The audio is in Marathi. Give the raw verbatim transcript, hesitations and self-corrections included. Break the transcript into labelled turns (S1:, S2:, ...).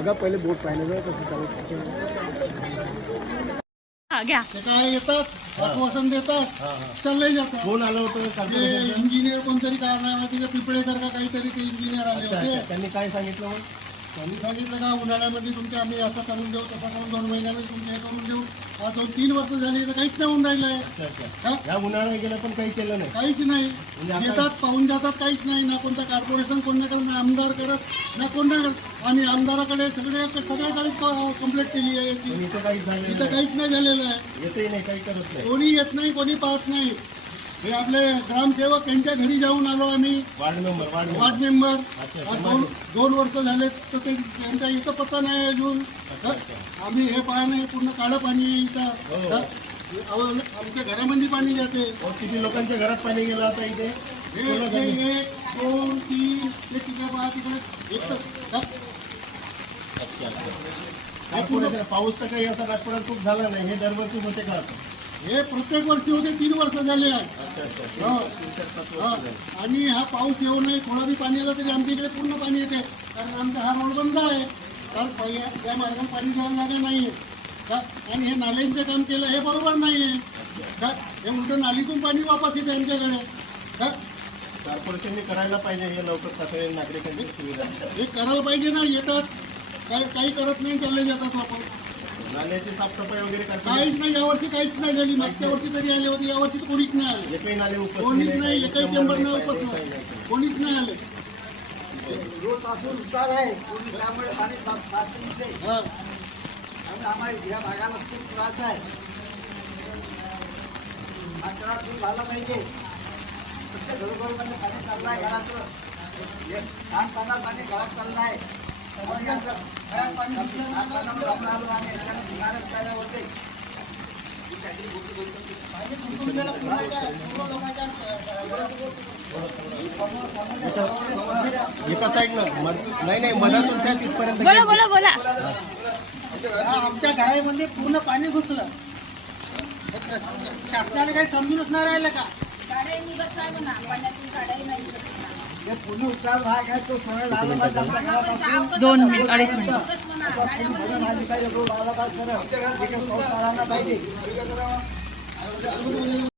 S1: बघा पहिले बोट पाहिलं कसं चालू
S2: घ्या
S3: काय येतात आश्वासन देतात चालले जातात.
S1: कोण आलं होतं
S3: ते इंजिनियर कोणतरी कारणामध्ये पिंपळेकर का काहीतरी ते इंजिनियर आले होते.
S1: त्यांनी काय सांगितलं मग?
S3: त्यांनी सांगितलं का उन्हाळ्यामध्ये तुमचे आम्ही असं करून देऊ तसं करून दोन महिन्यामध्ये तुमचे हे करून देऊ. आज दोन तीन वर्ष झाली तर काहीच नाही होऊन राहिलंय.
S1: या उन्हाळ्यात गेलं पण काही केलं नाही.
S3: काहीच नाही. येतात पाहून जातात काहीच नाही. ना कोणतं कॉर्पोरेशन कोणाकडे ना आमदार करत ना कोणाकडे. आम्ही आमदाराकडे सगळे सगळ्याकडे कंप्लेंट केली आहे.
S1: इथं काहीच झालं
S3: इथं काहीच नाही झालेलं आहे.
S1: येतही नाही, काही करत नाही.
S3: कोणी येत नाही, कोणी पाहत नाही. हे आपले ग्रामसेवक त्यांच्या घरी जाऊन आलो आम्ही.
S1: Ward member ward
S3: ward member
S1: अच्छा,
S3: आज दोन दोन वर्ष झाले तर ते त्यांचा इथं पत्ता नाही अजून. आम्ही हे पाहणं पूर्ण काळं पाणी आहे इथं. आमच्या घरामध्ये पाणी जाते.
S1: किती लोकांच्या घरात पाणी गेलं आता इथे?
S3: हे हे एक दोन तीन ते तिकडे पहा तिकडे एक तर
S1: नागपुरात पाऊस तर काही असा नागपुरात खूप झाला नाही. हे दरवर्षी होते का आता?
S3: हे प्रत्येक वर्षी होते. तीन वर्ष झाले आहे. आणि हा पाऊस येऊ नये थोडा बी पाणी आलं तरी आमच्या इकडे पूर्ण पाणी येते. कारण आमचा हा रोड बंद आहे. तर या मार्गाने पाणी जाऊन लागत नाही आहे. आणि हे नाल्यांचं काम केलं हे बरोबर नाही आहे. हे उलटं नालीतून पाणी वापस येते आमच्याकडे.
S1: कॉर्पोरेशनने करायला पाहिजे हे लवकर तातडीने नागरिकांची सुविधा.
S3: हे करायला पाहिजे ना. येतात काही काही करत नाही, चालले जातात वापस.
S1: नाल्याची साफसफाई वगैरे करतात?
S3: काहीच नाही. यावर्षी काहीच नाही झाली. मागच्या वर्षी तरी आले होते, यावर्षी कोणीच नाही आले.
S1: एकही नाले उपस्थित
S3: कोणीच नाही. एकही चेंबर नाही उपस्थित. कोणीच नाही आले.
S4: रोड पासून उतार आहे त्यामुळे पाणी साफ नसते.
S3: हा
S4: आणि आम्हाला या भागाला खूप त्रास आहे. हा त्रास दूर झाला पाहिजे. प्रत्येक घरोघरमध्ये पाणी चाललं आहे. घराचं लहान पाण्यात पाणी घरात चाललं आहे. आणि आता घरात पाणी लहान पाण्यावर आपण आलो आणि याच्यानं भिंगारच तयार होते.
S1: एका साईडनं नाही नाही मनातून त्या तिथपर्यंत
S2: बोला बोला बोला
S4: आमच्या घरामध्ये पूर्ण पाणी घुसलं. शासनाला काही समजूनच नाही राहिलं का? हे पूर्ण उपचार भाग आहे तो सरळ झाला पाहिजे आमच्या घरापासून.
S2: दोन मिनिट अडीच मिनिट
S4: असा पूर्ण भरून आली पाहिजे. रोड आला पाहिजे सरळ. पाऊस आला पाहिजे.